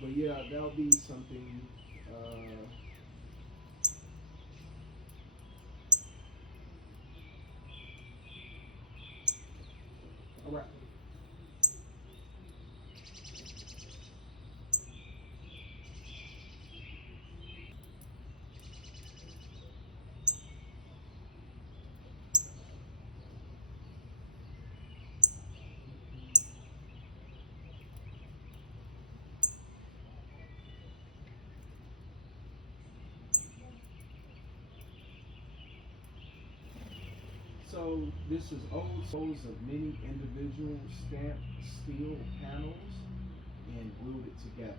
But yeah, that'll be something. Uh, all right. So this is old souls of many individual stamped steel panels and glued it together.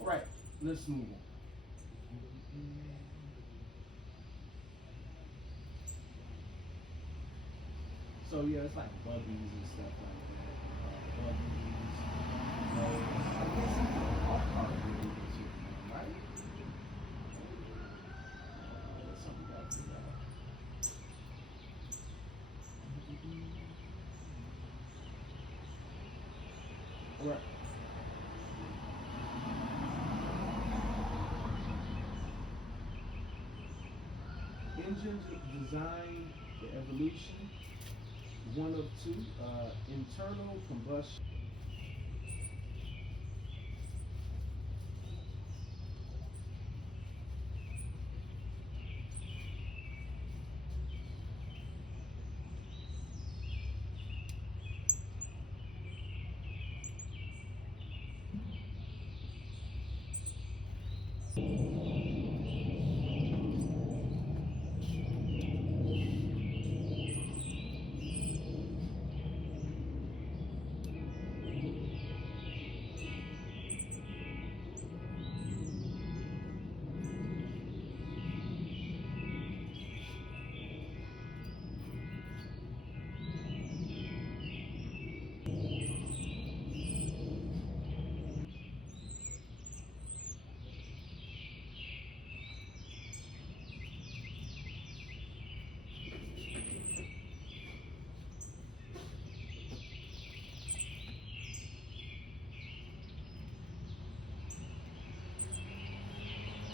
All right, let's move on. So yeah, it's like buggies and stuff like that. Buggies. I guess it's all car vehicles here, right? That's something we gotta figure out. All right. Engines design, the evolution. One of two. Internal combustion.